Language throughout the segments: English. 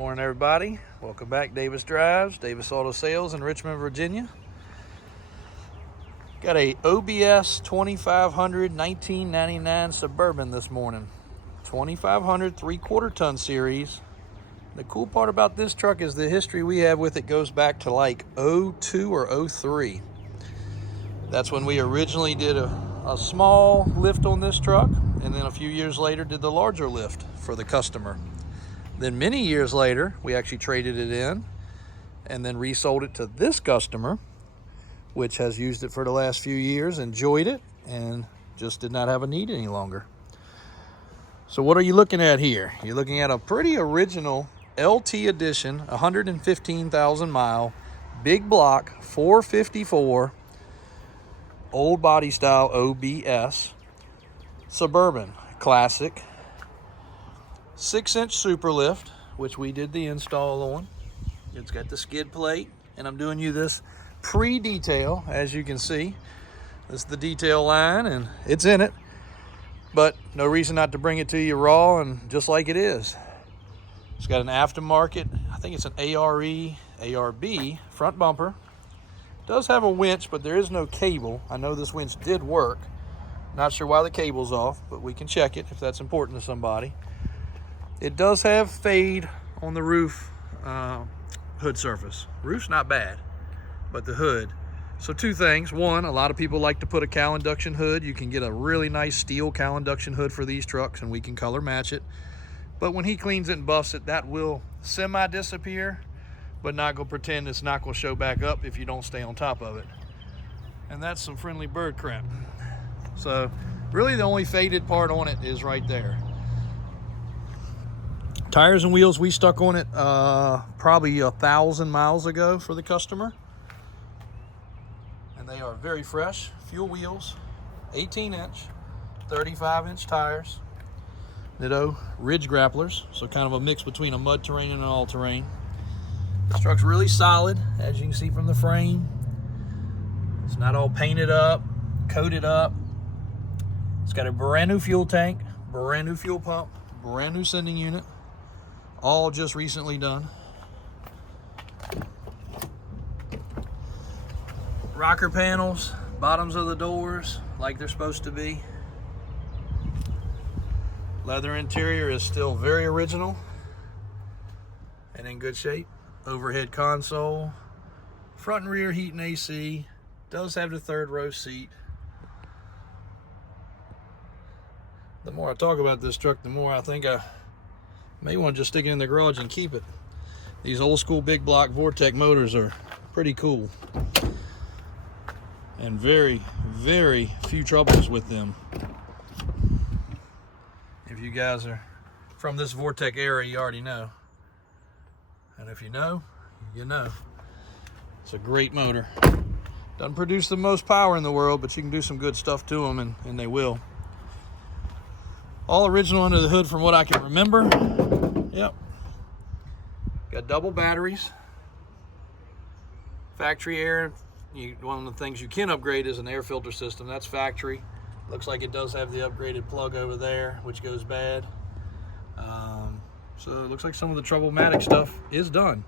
Morning, everybody. Welcome back. Davis Drives, Davis Auto Sales in Richmond, Virginia. Got a OBS 2500 1999 Suburban this morning. 2500 3/4 ton series. The cool part about this truck is the history we have with it goes back to like 02 or 03. That's when we originally did a small lift on this truck, and then a few years later did the larger lift for the customer. Then many years later, we actually traded it in and then resold it to this customer, which has used it for the last few years, enjoyed it, and just did not have a need any longer. So what are you looking at here? You're looking at a pretty original LT edition, 115,000 mile, big block, 454, old body style OBS, Suburban, classic. 6-inch super lift, which we did the install on. It's got the skid plate, and I'm doing you this pre-detail. As you can see, this is the detail line, and it's in it, but no reason not to bring it to you raw and just like it is. It's got an aftermarket, I think it's an ARB front bumper. It does have a winch, but there is no cable. I know this winch did work. Not sure why the cable's off, but we can check it if that's important to somebody. It does have fade on the roof hood surface. Roof's not bad, but the hood. So two things. One, a lot of people like to put a cowl induction hood. You can get a really nice steel cowl induction hood for these trucks, and we can color match it. But when he cleans it and buffs it, that will semi-disappear, but not gonna pretend it's not gonna show back up if you don't stay on top of it. And that's some friendly bird crap. So really the only faded part on it is right there. Tires and wheels, we stuck on it probably 1,000 miles ago for the customer. And they are very fresh. Fuel wheels, 18-inch, 35-inch tires. Ditto ridge grapplers, so kind of a mix between a mud terrain and an all-terrain. This truck's really solid, as you can see from the frame. It's not all painted up, coated up. It's got a brand new fuel tank, brand new fuel pump, brand new sending unit. All just recently done. Rocker panels, bottoms of the doors like they're supposed to be. Leather interior is still very original and in good shape. Overhead console, front and rear heat and AC. Does have the 3rd row seat. The more I talk about this truck, the more I think I may want to just stick it in the garage and keep it. These old school big block Vortech motors are pretty cool. And very, very few troubles with them. If you guys are from this Vortech era, you already know. And if you know, you know. It's a great motor. Doesn't produce the most power in the world, but you can do some good stuff to them, and they will. All original under the hood from what I can remember. Yep. Got double batteries. Factory air. One of the things you can upgrade is an air filter system. That's factory. Looks like it does have the upgraded plug over there, which goes bad. So it looks like some of the troublematic stuff is done.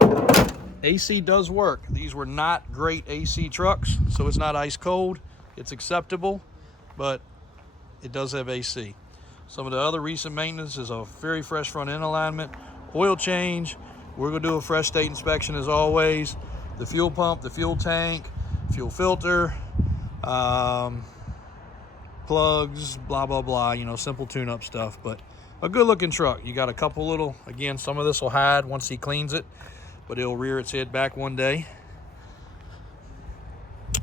AC does work. These were not great AC trucks, so it's not ice cold. It's acceptable, but it does have AC. Some of the other recent maintenance is a very fresh front end alignment, oil change. We're gonna do a fresh state inspection as always. The fuel pump, the fuel tank, fuel filter, plugs, blah, blah, blah, you know, simple tune-up stuff, but a good looking truck. You got a couple little, again, some of this will hide once he cleans it, but it'll rear its head back one day.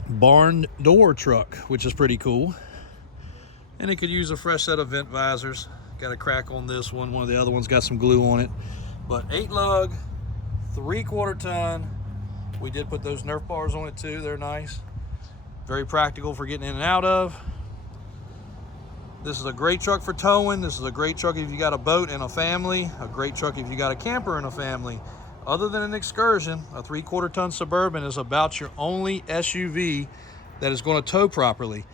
Barn door truck, which is pretty cool. And it could use a fresh set of vent visors. Got a crack on this one. One of the other ones got some glue on it. But 8 lug, 3/4 ton. We did put those Nerf bars on it too. They're nice. Very practical for getting in and out of. This is a great truck for towing. This is a great truck if you got a boat and a family. A great truck if you got a camper and a family. Other than an excursion, a 3/4 ton Suburban is about your only SUV that is going to tow properly.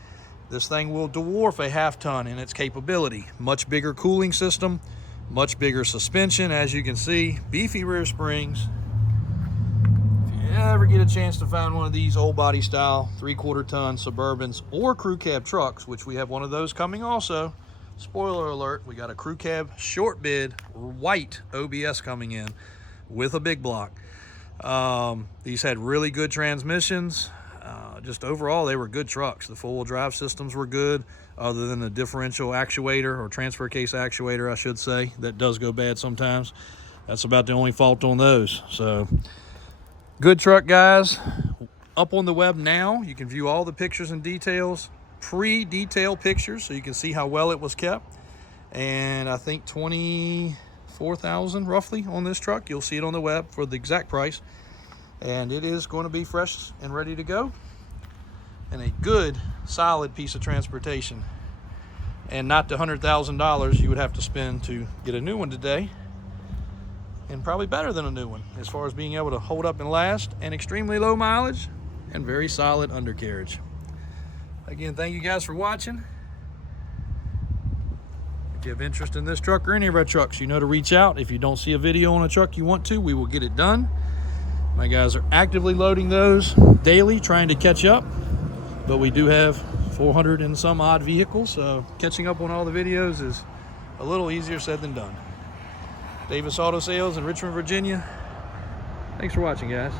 This thing will dwarf a 1/2 ton in its capability. Much bigger cooling system, Much bigger suspension, as you can see. Beefy rear springs. If you ever get a chance to find one of these old body style 3/4 ton Suburbans or crew cab trucks, which we have one of those coming also. Spoiler alert, we got a crew cab short bid white OBS coming in with a big block. These had really good transmissions. Just overall, they were good trucks. The four-wheel drive systems were good, other than the differential actuator, or transfer case actuator, I should say, that does go bad sometimes. That's about the only fault on those. So, good truck, guys. Up on the web now, you can view all the pictures and details, pre-detail pictures, so you can see how well it was kept. And I think $24,000 roughly on this truck. You'll see it on the web for the exact price. And it is going to be fresh and ready to go, and a good solid piece of transportation, and not the $100,000 you would have to spend to get a new one today, and probably better than a new one as far as being able to hold up and last, and extremely low mileage and very solid undercarriage. Again, thank you guys for watching. If you have interest in this truck or any of our trucks, you know to reach out. If you don't see a video on a truck you want to, we will get it done. My guys are actively loading those daily, trying to catch up, but we do have 400 and some odd vehicles, so catching up on all the videos is a little easier said than done. Davis Auto Sales in Richmond, Virginia. Thanks for watching, guys.